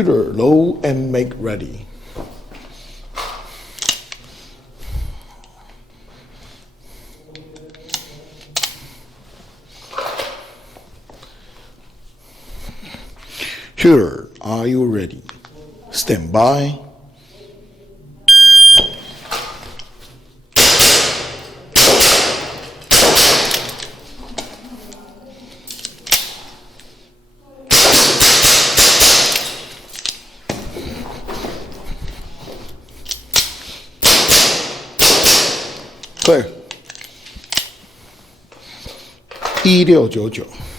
Shooter, load and make ready. Shooter, are you ready? Stand by. Clear. 1699